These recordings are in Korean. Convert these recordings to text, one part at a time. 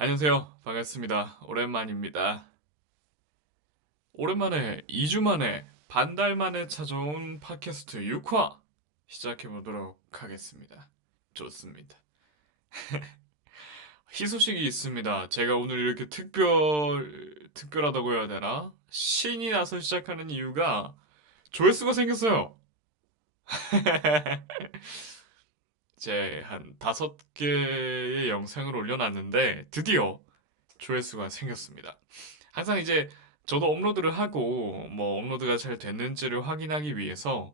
안녕하세요. 반갑습니다. 오랜만입니다. 오랜만에 2주 만에 반달 만에 찾아온 팟캐스트 6화 시작해 보도록 하겠습니다. 좋습니다. 희소식이 있습니다. 제가 오늘 이렇게 특별하다고 해야 되나? 신이 나서 시작하는 이유가 조회수가 생겼어요. 이제 한 5개의 영상을 올려놨는데 드디어 조회수가 생겼습니다. 항상 이제 저도 업로드를 하고 뭐 업로드가 잘 됐는지를 확인하기 위해서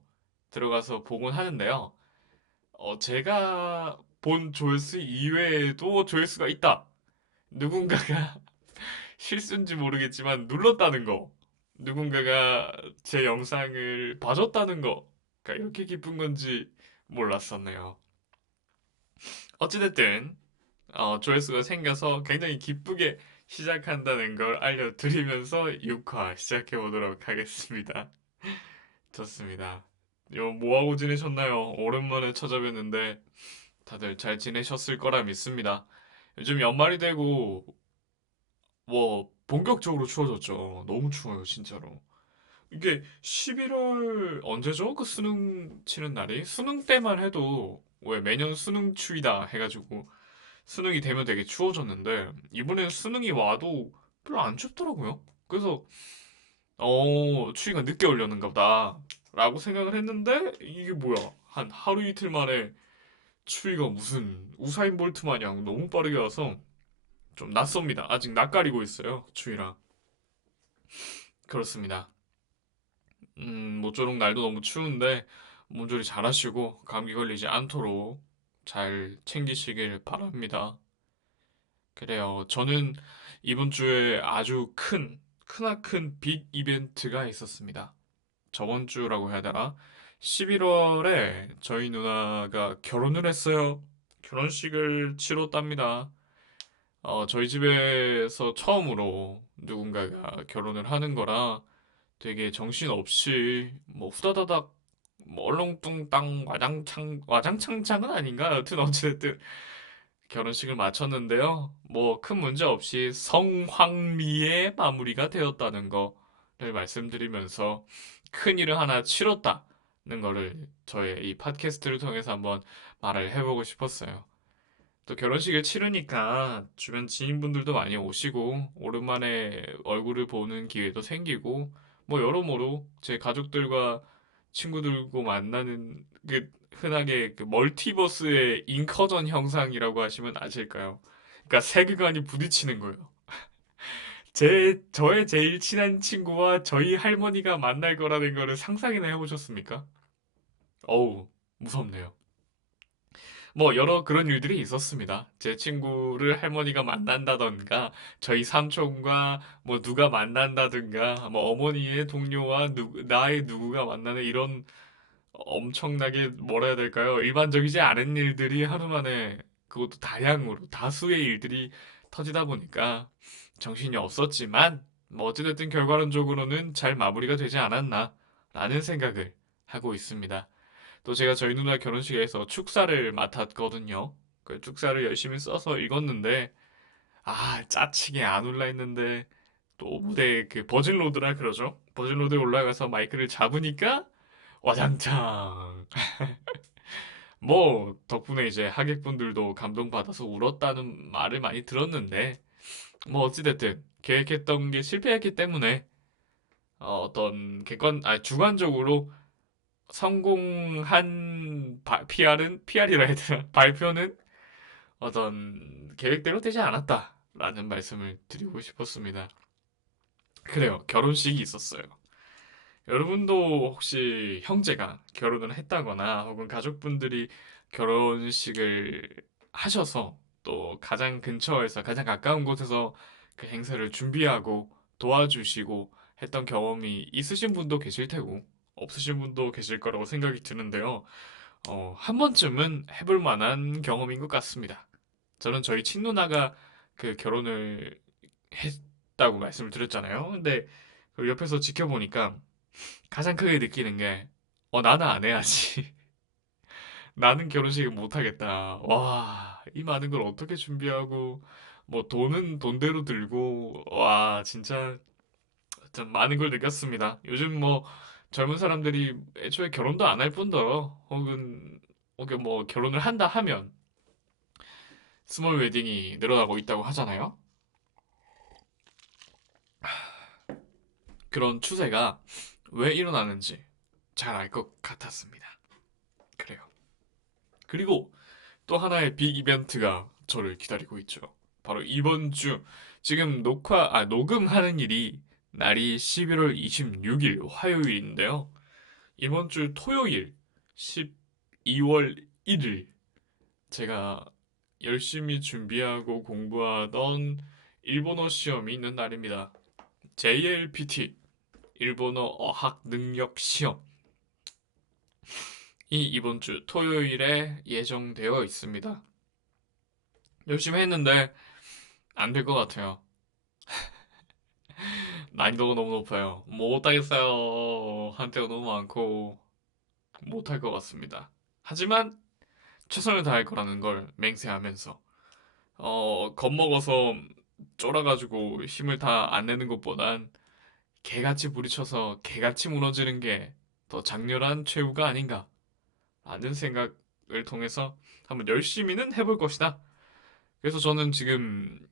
들어가서 보곤 하는데요. 제가 본 조회수 이외에도 조회수가 있다. 누군가가 실수인지 모르겠지만 눌렀다는 거. 누군가가 제 영상을 봐줬다는 거. 그러니까 이렇게 기쁜 건지 몰랐었네요. 어찌됐든 조회수가 생겨서 굉장히 기쁘게 시작한다는 걸 알려드리면서 6화 시작해 보도록 하겠습니다. 좋습니다. 뭐하고 지내셨나요? 오랜만에 찾아뵙는데 다들 잘 지내셨을 거라 믿습니다. 요즘 연말이 되고 뭐 본격적으로 추워졌죠. 너무 추워요, 진짜로. 이게 11월 언제죠? 그 수능 치는 날이? 수능 때만 해도 왜 매년 수능 추위다 해가지고 수능이 되면 되게 추워졌는데 이번엔 수능이 와도 별로 안 춥더라고요. 그래서 추위가 늦게 올려는가 보다 라고 생각을 했는데 이게 뭐야 한 하루 이틀 만에 추위가 무슨 우사인 볼트 마냥 너무 빠르게 와서 좀 낯섭니다. 아직 낯가리고 있어요, 추위랑. 그렇습니다. 모쪼록 날도 너무 추운데 몸조리 잘하시고 감기 걸리지 않도록 잘 챙기시길 바랍니다. 그래요. 저는 이번 주에 아주 크나큰 빅 이벤트가 있었습니다. 저번 주라고 해야 되나? 11월에 저희 누나가 결혼을 했어요. 결혼식을 치렀답니다. 저희 집에서 처음으로 누군가가 결혼을 하는 거라 되게 정신없이 뭐 후다다닥 뭐 얼렁뚱땅 와장창창은 아닌가? 여튼 어찌됐든 결혼식을 마쳤는데요. 뭐 큰 문제 없이 성황리에 마무리가 되었다는 거를 말씀드리면서 큰 일을 하나 치렀다는 거를 저의 이 팟캐스트를 통해서 한번 말을 해보고 싶었어요. 또 결혼식을 치르니까 주변 지인분들도 많이 오시고 오랜만에 얼굴을 보는 기회도 생기고 뭐 여러모로 제 가족들과 친구들과 만나는 그 흔하게 그 멀티버스의 인커전 형상이라고 하시면 아실까요? 그러니까 세계관이 부딪히는 거예요. 저의 제일 친한 친구와 저희 할머니가 만날 거라는 거를 상상이나 해보셨습니까? 어우, 무섭네요. 뭐 여러 그런 일들이 있었습니다. 제 친구를 할머니가 만난다던가 저희 삼촌과 뭐 누가 만난다든가 뭐 어머니의 동료와 나의 누구가 만나는 이런 엄청나게 뭐라 해야 될까요? 일반적이지 않은 일들이 하루 만에 그것도 다량으로 다수의 일들이 터지다 보니까 정신이 없었지만 뭐 어찌됐든 결과론적으로는 잘 마무리가 되지 않았나 라는 생각을 하고 있습니다. 또 제가 저희 누나 결혼식에서 축사를 맡았거든요. 그 축사를 열심히 써서 읽었는데 짜치게 안 올라 있는데 또 무대 그 버진로드라 그러죠. 버진로드에 올라가서 마이크를 잡으니까 와장창. 뭐 덕분에 이제 하객분들도 감동받아서 울었다는 말을 많이 들었는데 뭐 어찌됐든 계획했던 게 실패했기 때문에 어떤 주관적으로 성공한 PR이라 해야 되나? 발표는 어떤 계획대로 되지 않았다라는 말씀을 드리고 싶었습니다. 그래요. 결혼식이 있었어요. 여러분도 혹시 형제가 결혼을 했다거나 혹은 가족분들이 결혼식을 하셔서 또 가장 근처에서 가장 가까운 곳에서 그 행사를 준비하고 도와주시고 했던 경험이 있으신 분도 계실 테고 없으신 분도 계실 거라고 생각이 드는데요. 한 번쯤은 해볼 만한 경험인 것 같습니다. 저는 저희 친누나가 그 결혼을 했다고 말씀을 드렸잖아요. 근데 그 옆에서 지켜보니까 가장 크게 느끼는 게, 나는 안 해야지. 나는 결혼식을 못 하겠다. 와, 이 많은 걸 어떻게 준비하고, 뭐 돈은 돈대로 들고 와 진짜 참 많은 걸 느꼈습니다. 요즘 뭐 젊은 사람들이 애초에 결혼도 안 할 뿐더러 혹은 뭐 결혼을 한다 하면 스몰 웨딩이 늘어나고 있다고 하잖아요. 그런 추세가 왜 일어나는지 잘 알 것 같았습니다. 그래요. 그리고 또 하나의 빅 이벤트가 저를 기다리고 있죠. 바로 이번 주 지금 녹음하는 날이 11월 26일 화요일인데요. 이번 주 토요일 12월 1일 제가 열심히 준비하고 공부하던 일본어 시험이 있는 날입니다. JLPT 일본어 어학 능력 시험이 이번 주 토요일에 예정되어 있습니다. 열심히 했는데 안 될 것 같아요. 난이도가 너무 높아요. 못하겠어요. 한때가 너무 많고 못할 것 같습니다. 하지만 최선을 다할 거라는 걸 맹세하면서 겁먹어서 쫄아가지고 힘을 다 안 내는 것보단 개같이 부딪혀서 개같이 무너지는 게 더 장렬한 최후가 아닌가 라는 생각을 통해서 한번 열심히는 해볼 것이다. 그래서 저는 지금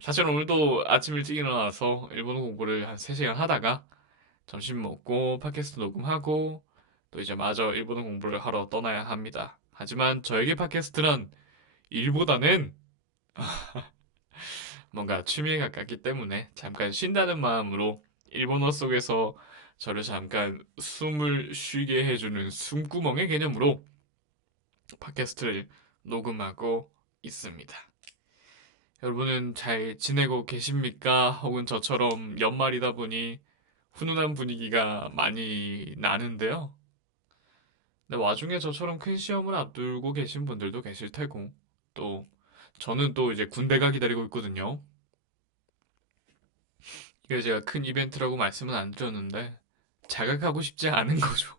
사실 오늘도 아침 일찍 일어나서 일본어 공부를 한 3시간 하다가 점심 먹고 팟캐스트 녹음하고 또 이제 마저 일본어 공부를 하러 떠나야 합니다. 하지만 저에게 팟캐스트는 일보다는 뭔가 취미에 가깝기 때문에 잠깐 쉰다는 마음으로 일본어 속에서 저를 잠깐 숨을 쉬게 해주는 숨구멍의 개념으로 팟캐스트를 녹음하고 있습니다. 여러분은 잘 지내고 계십니까? 혹은 저처럼 연말이다 보니 훈훈한 분위기가 많이 나는데요. 근데 와중에 저처럼 큰 시험을 앞두고 계신 분들도 계실 테고, 또 저는 또 이제 군대가 기다리고 있거든요. 이게 제가 큰 이벤트라고 말씀은 안 드렸는데 자각하고 싶지 않은 거죠.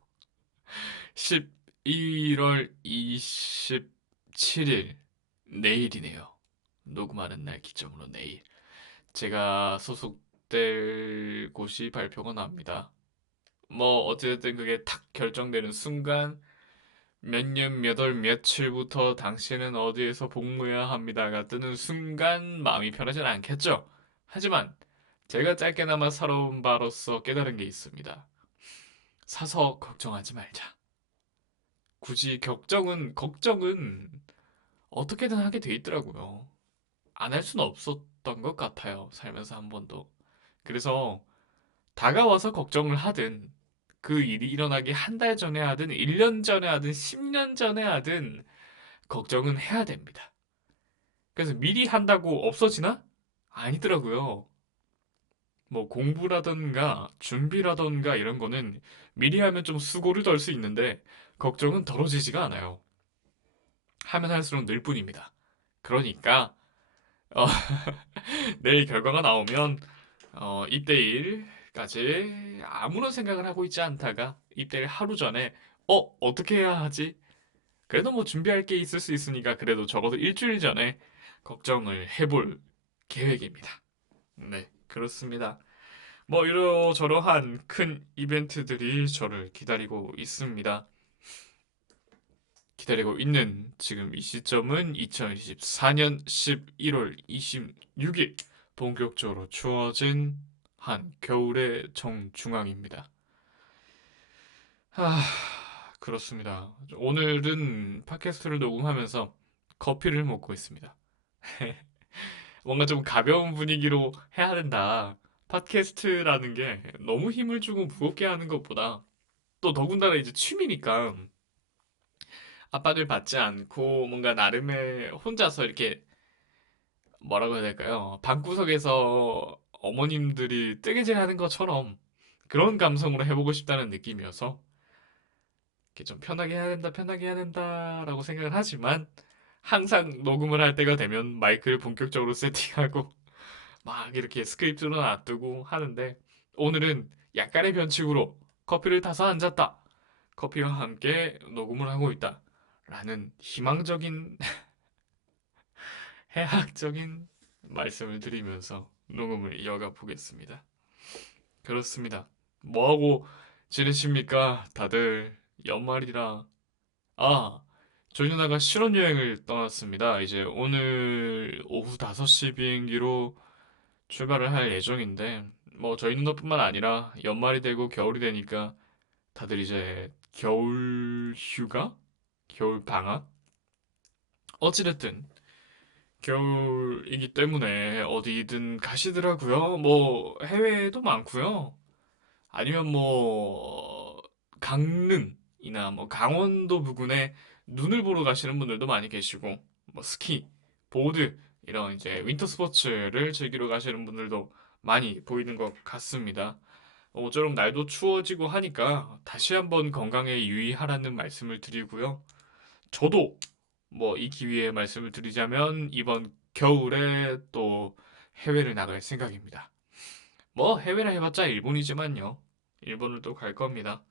11월 27일 내일이네요. 녹음하는 날 기점으로 내일. 제가 소속될 곳이 발표가 납니다. 뭐 어쨌든 그게 탁 결정되는 순간 몇 년 몇 월 며칠부터 당신은 어디에서 복무해야 합니다가 뜨는 순간 마음이 편하진 않겠죠. 하지만 제가 짧게나마 살아온 바로서 깨달은 게 있습니다. 사서 걱정하지 말자. 굳이 걱정은 어떻게든 하게 돼 있더라고요. 안 할 수는 없었던 것 같아요. 살면서 한 번도. 그래서 다가와서 걱정을 하든 그 일이 일어나기 한 달 전에 하든 1년 전에 하든 10년 전에 하든 걱정은 해야 됩니다. 그래서 미리 한다고 없어지나? 아니더라고요. 뭐 공부라던가 준비라던가 이런 거는 미리 하면 좀 수고를 덜 수 있는데 걱정은 덜어지지가 않아요. 하면 할수록 늘 뿐입니다. 그러니까 어, 내일 결과가 나오면 입대일까지 아무런 생각을 하고 있지 않다가 입대일 하루 전에 어떻게 해야 하지? 그래도 뭐 준비할 게 있을 수 있으니까 그래도 적어도 일주일 전에 걱정을 해볼 계획입니다. 네, 그렇습니다. 뭐 이러저러한 큰 이벤트들이 저를 기다리고 있습니다. 기다리고 있는 지금 이 시점은 2024년 11월 26일 본격적으로 추워진 한 겨울의 정중앙입니다. 아, 그렇습니다. 오늘은 팟캐스트를 녹음하면서 커피를 먹고 있습니다. 뭔가 좀 가벼운 분위기로 해야 된다. 팟캐스트라는 게 너무 힘을 주고 무겁게 하는 것보다 또 더군다나 이제 취미니까 압박을 받지 않고 뭔가 나름의 혼자서 이렇게 뭐라고 해야 될까요? 방구석에서 어머님들이 뜨개질 하는 것처럼 그런 감성으로 해보고 싶다는 느낌이어서 이렇게 좀 편하게 해야 된다라고 생각을 하지만 항상 녹음을 할 때가 되면 마이크를 본격적으로 세팅하고 막 이렇게 스크립트로 놔두고 하는데 오늘은 약간의 변칙으로 커피를 타서 앉았다. 커피와 함께 녹음을 하고 있다. 라는 희망적인 해학적인 말씀을 드리면서 녹음을 이어가 보겠습니다. 그렇습니다. 뭐하고 지내십니까? 다들 연말이라. 아, 저희 누나가 신혼여행을 떠났습니다. 이제 오늘 오후 5시 비행기로 출발을 할 예정인데, 뭐 저희 누나뿐만 아니라 연말이 되고 겨울이 되니까 다들 이제 겨울 휴가? 겨울 방학? 어찌됐든 겨울이기 때문에 어디든 가시더라고요. 뭐 해외도 많고요. 아니면 뭐 강릉이나 뭐 강원도 부근에 눈을 보러 가시는 분들도 많이 계시고 뭐 스키, 보드 이런 이제 윈터 스포츠를 즐기러 가시는 분들도 많이 보이는 것 같습니다. 모쪼록 날도 추워지고 하니까 다시 한번 건강에 유의하라는 말씀을 드리고요. 저도 뭐 이 기회에 말씀을 드리자면 이번 겨울에 또 해외를 나갈 생각입니다. 뭐 해외라 해봤자 일본이지만요. 일본을 또 갈 겁니다.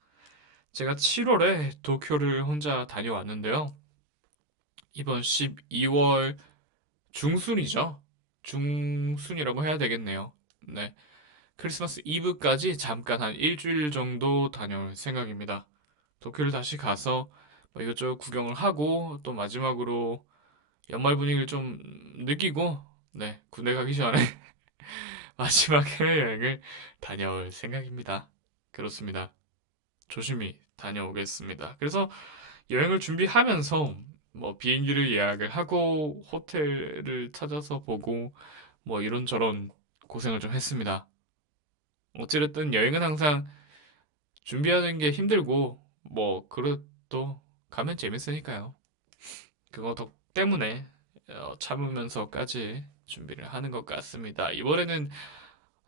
제가 7월에 도쿄를 혼자 다녀왔는데요. 이번 12월 중순이죠. 중순이라고 해야 되겠네요. 네. 크리스마스 이브까지 잠깐 한 일주일 정도 다녀올 생각입니다. 도쿄를 다시 가서 뭐 이것저것 구경을 하고 또 마지막으로 연말 분위기를 좀 느끼고 네, 군대 가기 전에 마지막 해외여행을 다녀올 생각입니다. 그렇습니다. 조심히 다녀오겠습니다. 그래서 여행을 준비하면서 뭐 비행기를 예약을 하고 호텔을 찾아서 보고 뭐 이런저런 고생을 좀 했습니다. 어찌됐든 여행은 항상 준비하는 게 힘들고 뭐 그래도 가면 재밌으니까요. 그거 덕 때문에 참으면서까지 준비를 하는 것 같습니다. 이번에는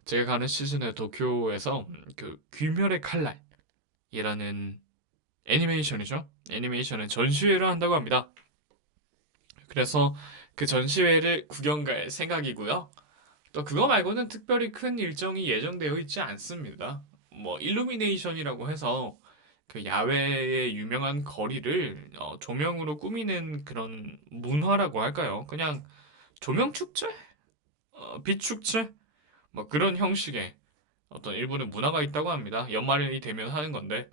제가 가는 시즌에 도쿄에서 그 귀멸의 칼날이라는 애니메이션이죠. 애니메이션의 전시회를 한다고 합니다. 그래서 그 전시회를 구경 갈 생각이고요. 또 그거 말고는 특별히 큰 일정이 예정되어 있지 않습니다. 뭐 일루미네이션이라고 해서 그 야외의 유명한 거리를 조명으로 꾸미는 그런 문화라고 할까요? 그냥 조명 축제? 빛 축제? 뭐 그런 형식의 어떤 일본의 문화가 있다고 합니다. 연말이 되면 하는 건데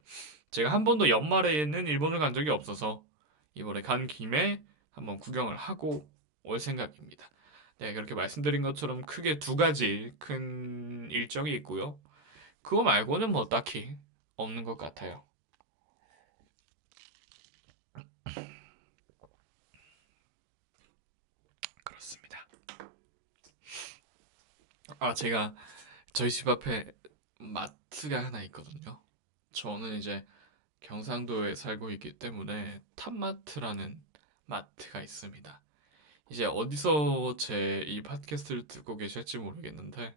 제가 한 번도 연말에는 일본을 간 적이 없어서 이번에 간 김에 한번 구경을 하고 올 생각입니다. 네, 그렇게 말씀드린 것처럼 크게 두 가지 큰 일정이 있고요. 그거 말고는 뭐 딱히 없는 것 같아요. 그렇습니다. 아, 제가 저희 집 앞에 마트가 하나 있거든요. 저는 이제 경상도에 살고 있기 때문에 탑마트라는 마트가 있습니다. 이제 어디서 제 이 팟캐스트를 듣고 계실지 모르겠는데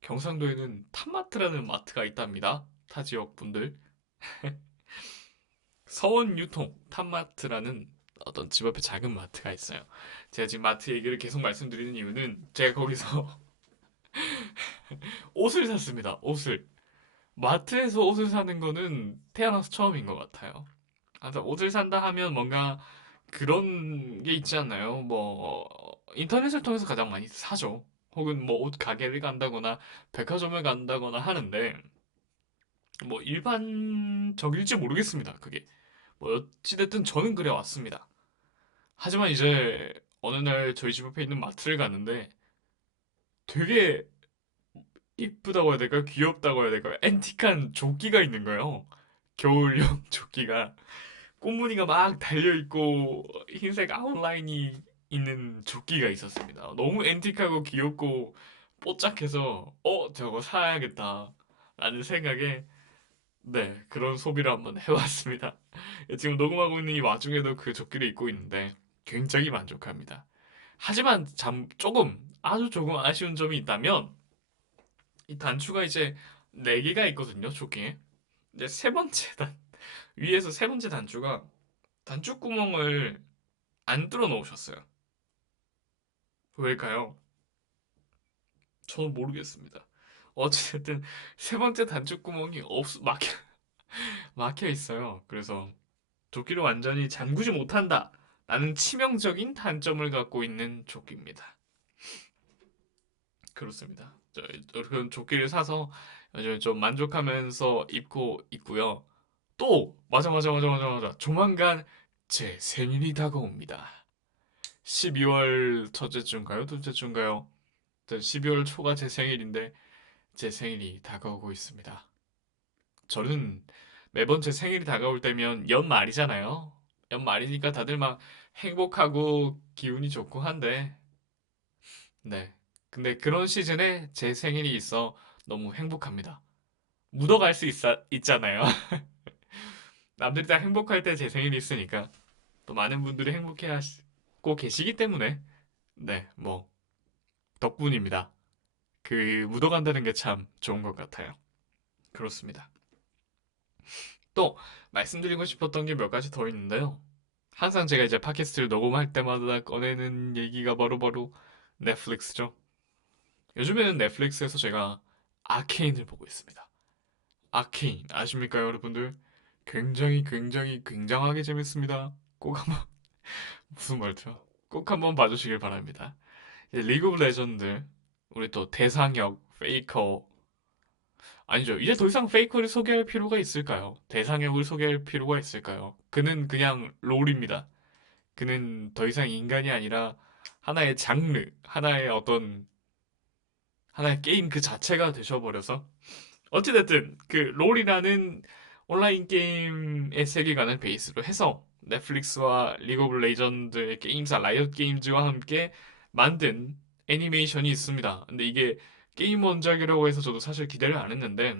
경상도에는 탑마트라는 마트가 있답니다. 타 지역 분들. 서원유통 탑마트라는 어떤 집 앞에 작은 마트가 있어요. 제가 지금 마트 얘기를 계속 말씀드리는 이유는 제가 거기서 옷을 샀습니다. 옷을. 마트에서 옷을 사는 거는 태어나서 처음인 것 같아요. 옷을 산다 하면 뭔가 그런 게 있지 않나요? 뭐 인터넷을 통해서 가장 많이 사죠. 혹은 뭐 옷 가게를 간다거나 백화점을 간다거나 하는데 뭐 일반적일지 모르겠습니다. 그게 뭐 어찌됐든 저는 그래 왔습니다. 하지만 이제 어느 날 저희 집 앞에 있는 마트를 갔는데 되게 이쁘다고 해야 될까요? 귀엽다고 해야 될까요? 앤틱한 조끼가 있는 거예요. 겨울용 조끼가. 꽃무늬가 막 달려있고 흰색 아웃라인이 있는 조끼가 있었습니다. 너무 앤틱하고 귀엽고 뽀짝해서 저거 사야겠다 라는 생각에 네 그런 소비를 한번 해봤습니다. 지금 녹음하고 있는 이 와중에도 그 조끼를 입고 있는데 굉장히 만족합니다. 하지만 참 조금 아주 조금 아쉬운 점이 있다면 이 단추가 이제 4개가 있거든요 조끼에. 이제 세 번째 위에서 세 번째 단추가 단추 구멍을 안 뚫어 놓으셨어요. 왜일까요? 저는 모르겠습니다. 어쨌든 세 번째 단추 구멍이 막혀 있어요. 그래서 조끼를 완전히 잠그지 못한다 라는 치명적인 단점을 갖고 있는 조끼입니다. 그렇습니다. 그런 조끼를 사서 요즘 좀 만족하면서 입고 있고요. 또 맞아. 조만간 제 생일이 다가옵니다. 12월 첫째 주인가요? 둘째 주인가요? 12월 초가 제 생일인데 제 생일이 다가오고 있습니다. 저는 매번 제 생일이 다가올 때면 연말이잖아요. 연말이니까 다들 막 행복하고 기분이 좋고 한데, 네. 근데 그런 시즌에 제 생일이 있어 너무 행복합니다. 묻어갈 수 있잖아요. 남들이 다 행복할 때 제 생일이 있으니까 또 많은 분들이 행복해 하고 계시기 때문에, 네, 뭐, 덕분입니다. 그, 묻어간다는 게 참 좋은 것 같아요. 그렇습니다. 또, 말씀드리고 싶었던 게 몇 가지 더 있는데요. 항상 제가 이제 팟캐스트를 녹음할 때마다 꺼내는 얘기가 바로바로 넷플릭스죠. 요즘에는 넷플릭스에서 제가 아케인을 보고 있습니다. 아케인 아십니까 여러분들? 굉장하게 재밌습니다. 꼭 한번 무슨 말이죠? 꼭 한번 봐주시길 바랍니다. 이제 리그 오브 레전드 우리 또 대상역 페이커 아니죠. 이제 더 이상 페이커를 소개할 필요가 있을까요? 대상역을 소개할 필요가 있을까요? 그는 그냥 롤입니다. 그는 더 이상 인간이 아니라 하나의 장르, 하나의 게임 그 자체가 되셔버려서 어찌됐든 그 롤이라는 온라인 게임의 세계관을 베이스로 해서 넷플릭스와 리그 오브 레전드의 게임사 라이엇 게임즈와 함께 만든 애니메이션이 있습니다. 근데 이게 게임 원작이라고 해서 저도 사실 기대를 안 했는데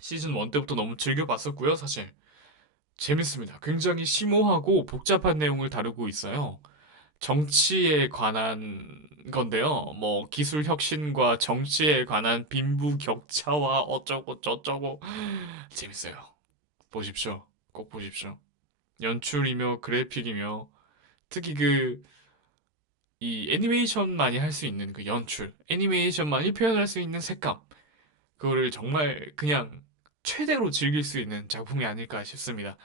시즌 1 때부터 너무 즐겨봤었고요, 사실. 재밌습니다. 굉장히 심오하고 복잡한 내용을 다루고 있어요. 정치에 관한 건데요. 뭐 기술 혁신과 정치에 관한 빈부 격차와 어쩌고 저쩌고 재밌어요. 보십시오. 꼭 보십시오. 연출이며 그래픽이며 특히 그 이 애니메이션만이 할 수 있는 그 연출, 애니메이션만이 표현할 수 있는 색감, 그거를 정말 그냥 최대로 즐길 수 있는 작품이 아닐까 싶습니다.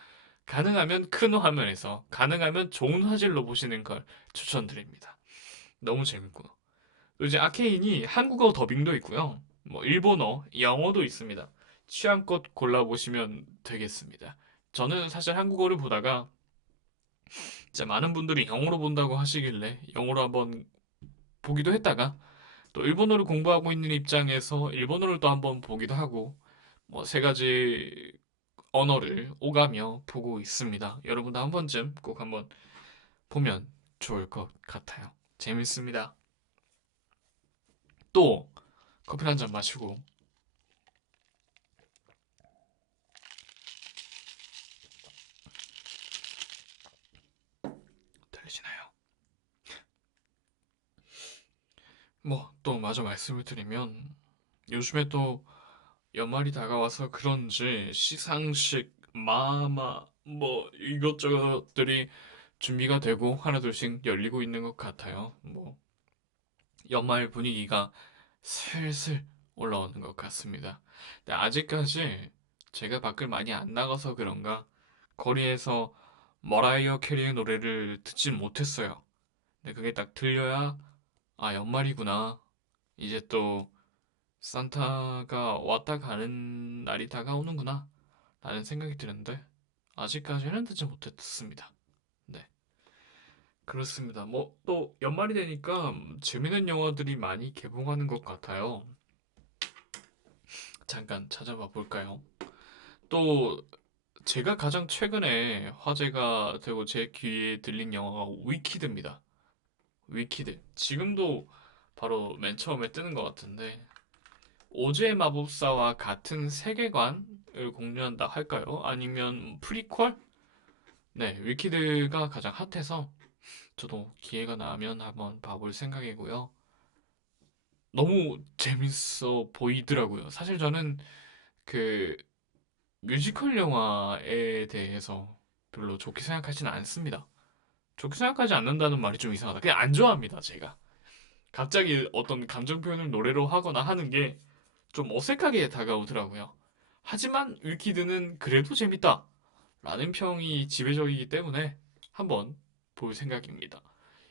가능하면 큰 화면에서, 가능하면 좋은 화질로 보시는 걸 추천드립니다. 너무 재밌고. 또 이제 아케인이 한국어 더빙도 있고요. 뭐 일본어, 영어도 있습니다. 취향껏 골라보시면 되겠습니다. 저는 사실 한국어를 보다가 진짜 많은 분들이 영어로 본다고 하시길래 영어로 한번 보기도 했다가 또 일본어를 공부하고 있는 입장에서 일본어를 또 한번 보기도 하고 뭐 세 가지 언어를 오가며 보고 있습니다. 여러분도 한 번쯤 꼭 한번 보면 좋을 것 같아요. 재밌습니다. 또 커피 한 잔 마시고 들리시나요? 뭐 또 마저 말씀을 드리면 요즘에 또 연말이 다가와서 그런지 시상식, 마마 뭐 이것저것들이 준비가 되고 하나둘씩 열리고 있는 것 같아요. 뭐 연말 분위기가 슬슬 올라오는 것 같습니다. 근데 아직까지 제가 밖을 많이 안 나가서 그런가 거리에서 머라이어 캐리의 노래를 듣진 못했어요. 근데 그게 딱 들려야 아 연말이구나. 이제 또 산타가 왔다 가는 날이 다가오는구나 라는 생각이 드는데 아직까지는 듣지 못했습니다. 네, 그렇습니다. 뭐 또 연말이 되니까 재밌는 영화들이 많이 개봉하는 것 같아요. 잠깐 찾아봐 볼까요? 또 제가 가장 최근에 화제가 되고 제 귀에 들린 영화가 위키드입니다. 위키드. 지금도 바로 맨 처음에 뜨는 것 같은데 오즈의 마법사와 같은 세계관을 공유한다 할까요? 아니면 프리퀄? 네, 위키드가 가장 핫해서 저도 기회가 나면 한번 봐볼 생각이고요. 너무 재밌어 보이더라고요. 사실 저는 그 뮤지컬 영화에 대해서 별로 좋게 생각하지는 않습니다. 좋게 생각하지 않는다는 말이 좀 이상하다. 그냥 안 좋아합니다, 제가. 갑자기 어떤 감정 표현을 노래로 하거나 하는 게 좀 어색하게 다가오더라고요. 하지만 위키드는 그래도 재밌다. 라는 평이 지배적이기 때문에 한번 볼 생각입니다.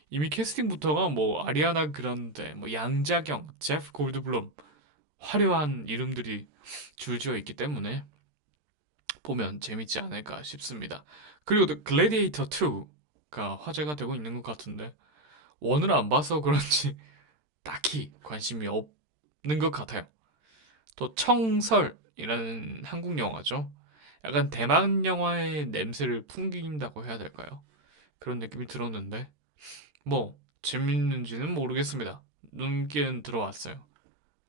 이미 캐스팅부터가 뭐 아리아나 그란데, 뭐 양자경, 제프 골드블럼 화려한 이름들이 줄지어 있기 때문에 보면 재밌지 않을까 싶습니다. 그리고 또 글래디에이터 2가 화제가 되고 있는 것 같은데 원을 안 봐서 그런지 딱히 관심이 없는 것 같아요. 또 청설이라는 한국 영화죠. 약간 대만 영화의 냄새를 풍긴다고 해야 될까요? 그런 느낌이 들었는데 뭐 재밌는지는 모르겠습니다. 눈길은 들어왔어요.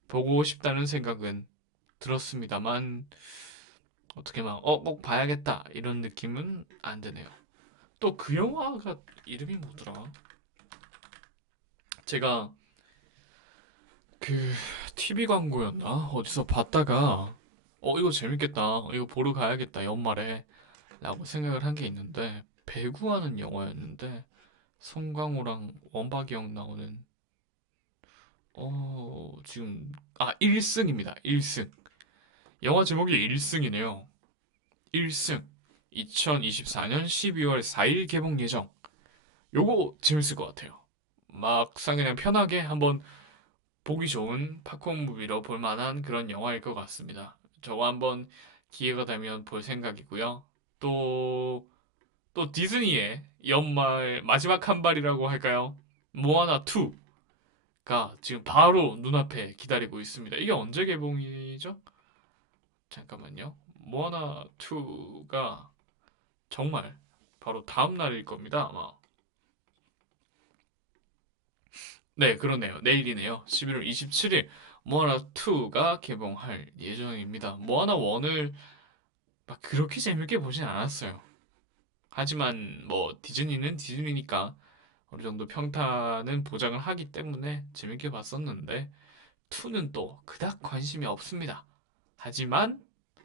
보고 싶다는 생각은 들었습니다만 어떻게 막 꼭 봐야겠다 이런 느낌은 안 드네요. 또 그 영화가 이름이 뭐더라? 제가 그 TV 광고였나? 어디서 봤다가 이거 재밌겠다. 이거 보러 가야겠다. 연말에 라고 생각을 한 게 있는데 배구하는 영화였는데 송강호랑 원박이 형 나오는 지금 1승입니다. 1승. 영화 제목이 1승이네요. 1승. 2024년 12월 4일 개봉 예정. 요거 재밌을 것 같아요. 막상 그냥 편하게 한번 보기 좋은 팝콘 무비로 볼 만한 그런 영화일 것 같습니다. 저거 한번 기회가 되면 볼 생각이고요. 또, 또 디즈니의 연말 마지막 한 발이라고 할까요? 모아나 2가 지금 바로 눈앞에 기다리고 있습니다. 이게 언제 개봉이죠? 잠깐만요. 모아나 2가 정말 바로 다음 날일 겁니다, 아마. 네, 그러네요. 내일이네요. 11월 27일 모아나 2가 개봉할 예정입니다. 모아나 1을 막 그렇게 재밌게 보진 않았어요. 하지만 뭐 디즈니는 디즈니니까 어느 정도 평탄은 보장을 하기 때문에 재밌게 봤었는데 2는 또 그닥 관심이 없습니다. 하지만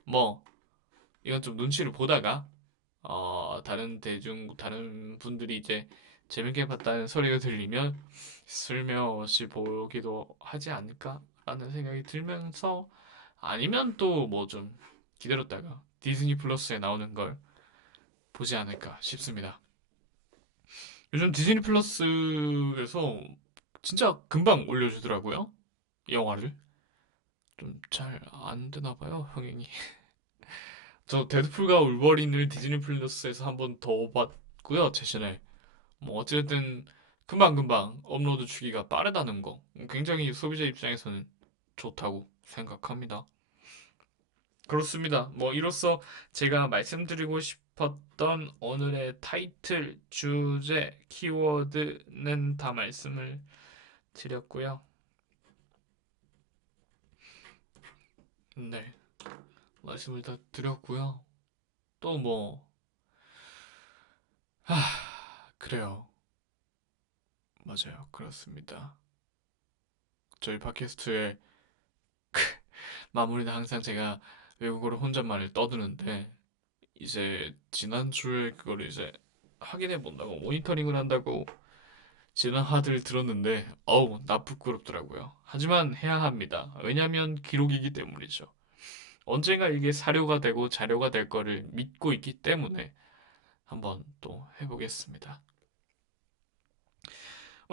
뭐 이건 좀 눈치를 보다가 다른 분들이 이제 재밌게 봤다는 소리가 들리면 슬며시 보기도 하지 않을까라는 생각이 들면서 아니면 또 뭐 좀 기다렸다가 디즈니 플러스에 나오는 걸 보지 않을까 싶습니다. 요즘 디즈니 플러스에서 진짜 금방 올려주더라고요. 영화를. 좀 잘 안 되나 봐요, 흥행이. 저 데드풀과 울버린을 디즈니 플러스에서 한번 더 봤고요, 최신에. 뭐 어쨌든 금방금방 업로드 주기가 빠르다는 거 굉장히 소비자 입장에서는 좋다고 생각합니다. 그렇습니다. 뭐 이로써 제가 말씀드리고 싶었던 오늘의 타이틀, 주제, 키워드는 다 말씀을 드렸고요. 네, 말씀을 다 드렸고요. 또 뭐, 그래요. 맞아요. 그렇습니다. 저희 팟캐스트의 마무리는 항상 제가 외국어로 혼잣말을 떠드는데 이제 지난주에 그걸 이제 확인해 본다고 모니터링을 한다고 지난 화를 들었는데 나 부끄럽더라고요. 하지만 해야 합니다. 왜냐하면 기록이기 때문이죠. 언젠가 이게 사료가 되고 자료가 될 거를 믿고 있기 때문에 한번 또 해보겠습니다.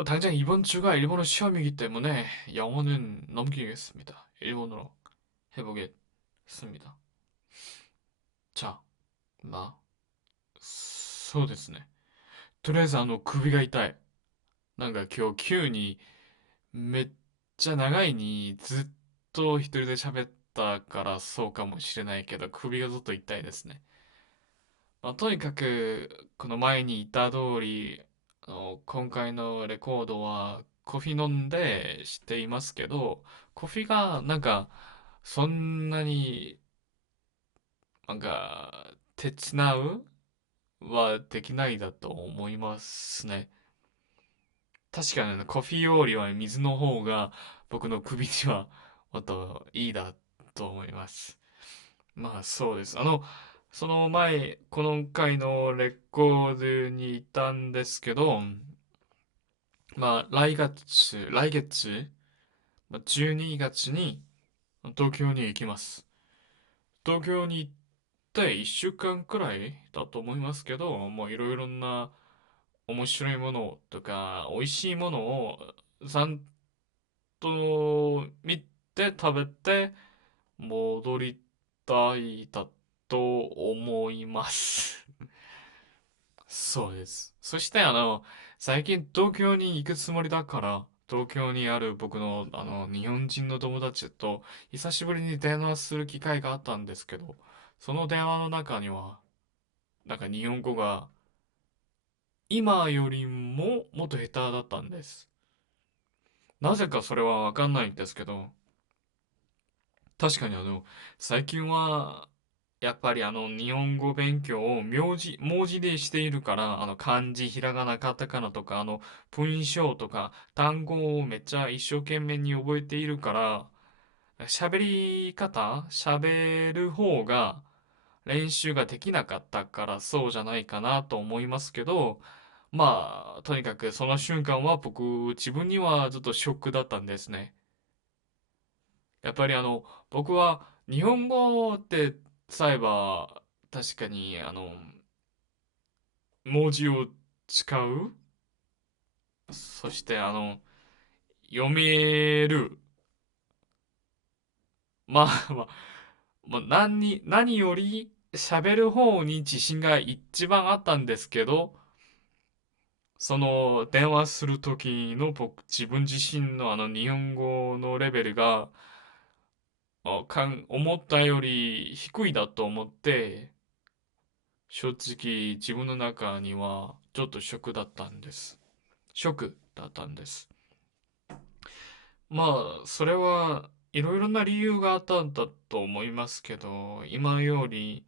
당장 이번 주가 일본어 시험이기 때문에 영어는 넘기겠습니다. 일본어로 해보겠습니다. 자, そうですね。とりあえず首が痛い。なんか今日急にめっちゃ長いにずっと一人で喋ったからそうかもしれないけど首がずっと痛いですね。とにかくこの前に言った通り今回のレコードはコーヒー飲んでしていますけどコーヒーがなんかそんなになんか手伝うはできないだと思いますね。確かにコーヒーよりは水の方が僕の首にはもっといいだと思います。まあそうです。その前、この回のレコードに行ったんですけど、来月、12月に東京に行きます。東京に行って1週間くらいだと思いますけど、もういろいろな面白いものとか、美味しいものをちゃんと見て食べて戻りたいだと思います。そうです。そして最近東京に行くつもりだから、東京にある僕の日本人の友達と久しぶりに電話する機会があったんですけど、その電話の中には、なんか日本語が今よりももっと下手だったんです。なぜかそれはわかんないんですけど、確かに最近は、やっぱり日本語勉強を文字でしているから、漢字、ひらがな、カタカナとか、文章とか、単語をめっちゃ一生懸命に覚えているから、喋る方が練習ができなかったからそうじゃないかなと思いますけど、まあ、とにかくその瞬間は自分にはずっとショックだったんですね。やっぱり僕は日本語ってさえば確かに文字を使う、そして読める。まあまあ、何より喋る方に自信が一番あったんですけど、その電話する時の自分自身の日本語のレベルが思ったより低いだと思って、正直自分の中にはちょっとショックだったんです。ショックだったんです。まあ、それはいろいろな理由があったんだと思いますけど、今ように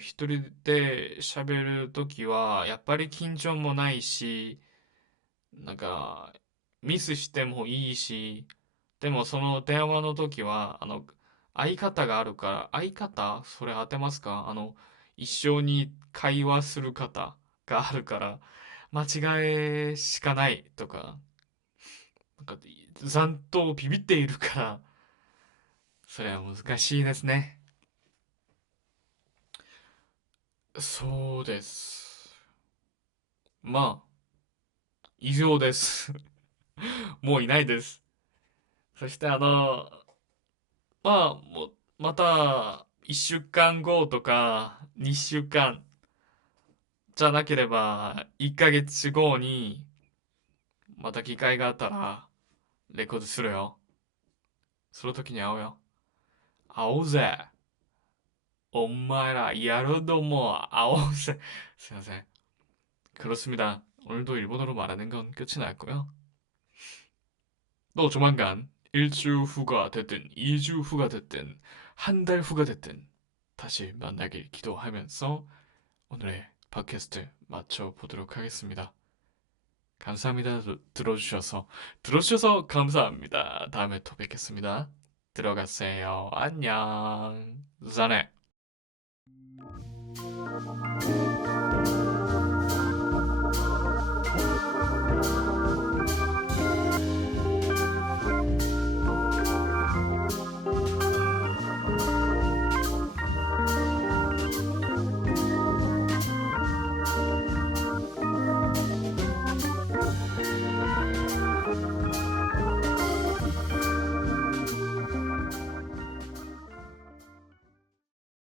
一人で喋るときはやっぱり緊張もないし、なんかミスしてもいいし、でもその電話の時は、相方があるから、相方それ当てますか？一緒に会話する方があるから、間違いしかないとか、なんか、ざんとビビっているから、それは難しいですね。そうです。まあ、以上です。もういないです。そしてまあ、また、1週間後とか、2週間じゃなければ、1ヶ月後に、また機会があったら、レコードするよ。その時に会おうよ。会おうぜ。お前ら、やるども、会おうぜ. 스いません. 그렇습니다. 오늘도 일본어로 말하는 건 끝이 났고요. 또 조만간 1주 후가 됐든 2주 후가 됐든 한 달 후가 됐든 다시 만나길 기도하면서 오늘의 팟캐스트 마쳐보도록 하겠습니다. 감사합니다. 들어주셔서 감사합니다. 다음에 또 뵙겠습니다. 들어가세요. 안녕. 자네.